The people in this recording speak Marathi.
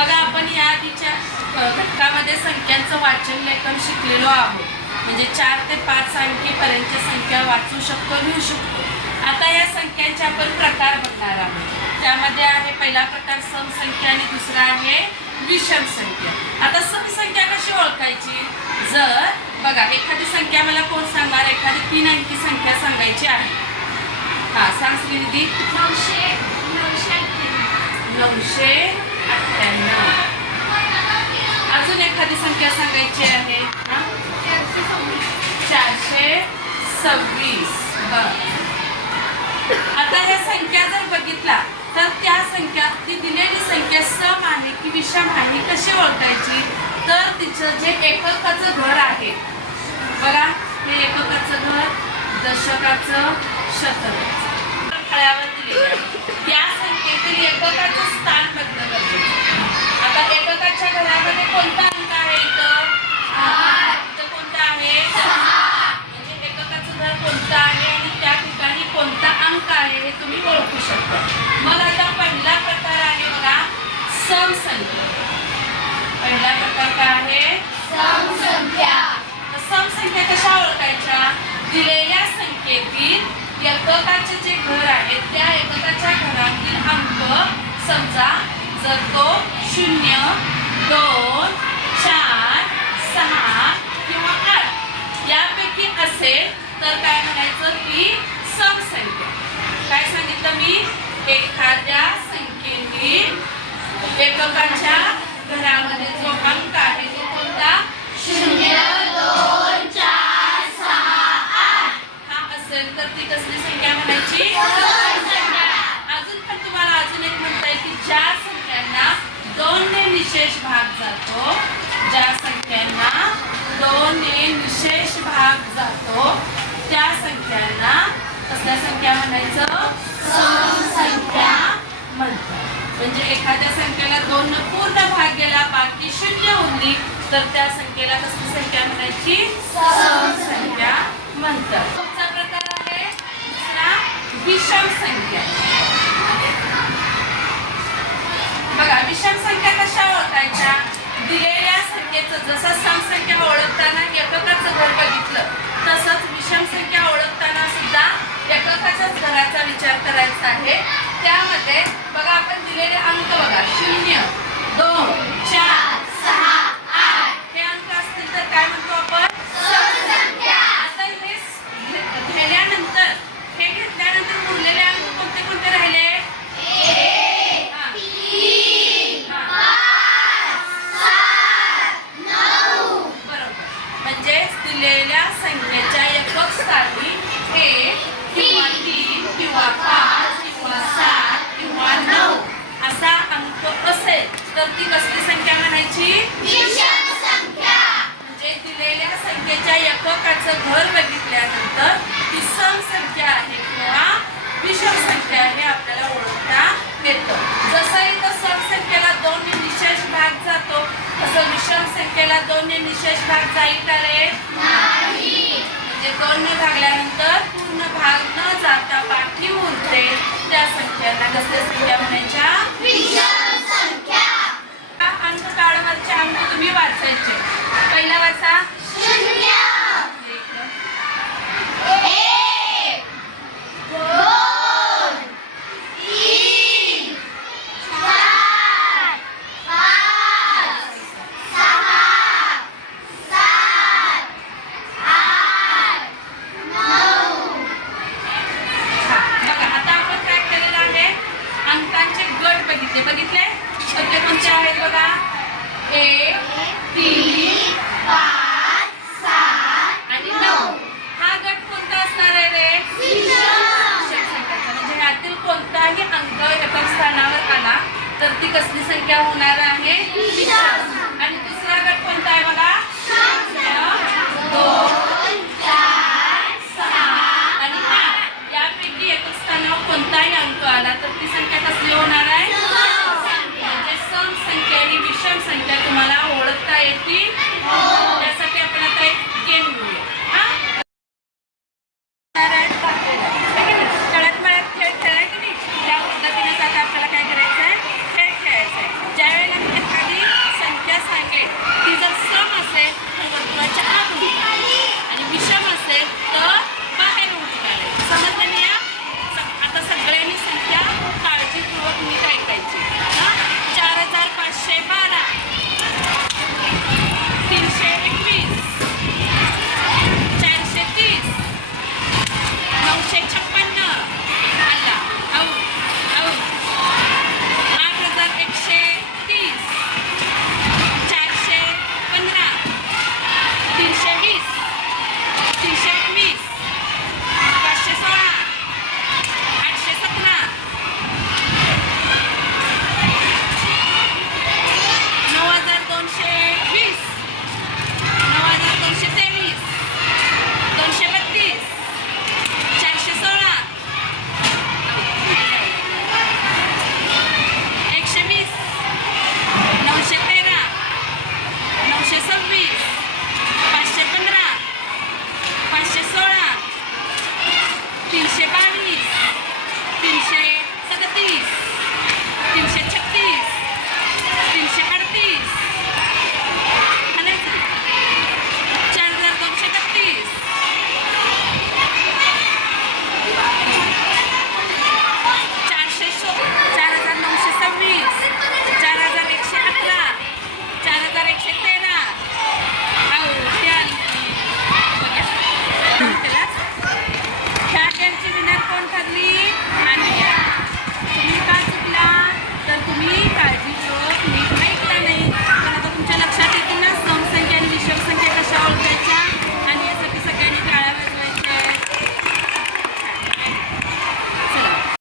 बघा आपण या आधीच्या घटकामध्ये संख्यांचं वाचन लेखन शिकलेलो आहोत. म्हणजे चार ते पाच अंकीपर्यंतच्या संख्या वाचू शकतो लिहू शकतो. आता या संख्यांचे आपण प्रकार बघणार आहोत. त्यामध्ये आहे पहिला प्रकार सम संख्या आणि दुसरा आहे विषम संख्या. आता सम संख्या कशी ओळखायची? जर बघा एखादी संख्या मला कोण सांगणार? एखादी तीन अंकी संख्या सांगायची आहे. हा सांग श्रीनिधी. नऊशे नऊशे. नऊशे अठ्ठ्याण्णव अजून एखादी संख्या सांगायची आहे? चारशे सव्वीस. बघ आता ह्या संख्या जर बघितला तर त्या संख्या ती दिलेली संख्या सम आहे की विषम आहे कशी ओळखायची? तर तिचं जे एककाचं घर आहे बघा हे एककाचं घर दशकाचं शतक. फळ्यावर दिलेलं या संख्येतील एककाचं स्थान बघणं एककाच्या घरामध्ये कोणता अंक आहे इथं? इथं कोणता आहे? म्हणजे एककाचं घर कोणतं आहे आणि त्या ठिकाणी कोणता अंक आहे हे तुम्ही ओळखू शकता. मग आता पहिला प्रकार आहे बघा सम संख्या पहिला प्रकार काय आहे? सम संख्या. तर सम संख्या कशा ओळखायच्या? दिलेल्या संख्येतील एककाचे जे घर आहे त्या एककाच्या घरातील अंक समजा जर तो शून्य दोन चार सहा किंवा आठ. यापैकी असेल तर काय म्हणायचं? ती समसंख्या. काय सांगितलं मी? एखाद्या संख्येतील एककाच्या घरामध्ये जो अंक आहे तो कोणता शून्य दोन चार सहा आठ. हा असेल तर ती कसली संख्या म्हणायची सम संख्या. अजून पण तुम्हाला अजून एक म्हणता येईल की ज्या संख्यांना दोन ने निशेष भाग जातो ज्या संख्यांना दोन ने निशेष भाग जातो त्या संख्यांना कसल्या संख्या म्हणायचं? संख्या. म्हणतात. म्हणजे एखाद्या संख्येला दोन पूर्ण भाग गेला बाकी शून्य उरली तर त्या संख्येला कसली संख्या म्हणायची? संख्या म्हणतात. पुढचा प्रकार आहे दुसरा विषम संख्या. बघा विषम संख्या कशा ओळखायच्या? दिलेल्या संख्येचं जसं सम संख्या ओळखताना एककाचं आहे. त्यामध्ये बघा आपण दिलेले अंक बघा. शून्य दोन चार सहा आठ. हे अंक असतील तर काय म्हणतो आपण सम संख्या. आता हे स- घे- घेण्यानंतर हे घेतल्यानंतर उरलेले अंक कोणते कोणते राहिले एक, हा. तीन, हा. पाच, सात, नऊ. बरोबर म्हणजे दिलेल्या संख्येच्या एकक स्थानी एक किंवा तीन किंवा पाच किंवा सात किंवा नऊ असा अंक असेल तर ती कसली संख्या म्हणायची विषम संख्या. म्हणजे दिलेल्या संख्येच्या एककाचं घर बघितल्यानंतर ती सम संख्या आहे किंवा विषम संख्या आहे आपल्याला ओळखता येतं जसं इथं सम संख्येला दोन निशेष भाग जातो तसं विषम संख्येला दोन निशेष भाग जाईल का रे. म्हणजे दोन ने भागल्यानंतर पूर्ण भाग न जाता बाकी उरते त्या संख्यांना कसल्या संख्या म्हणायच्या विषम संख्या. हा अंक कार्डवरचे अंक तुम्ही वाचायचे. पहिला वाचा.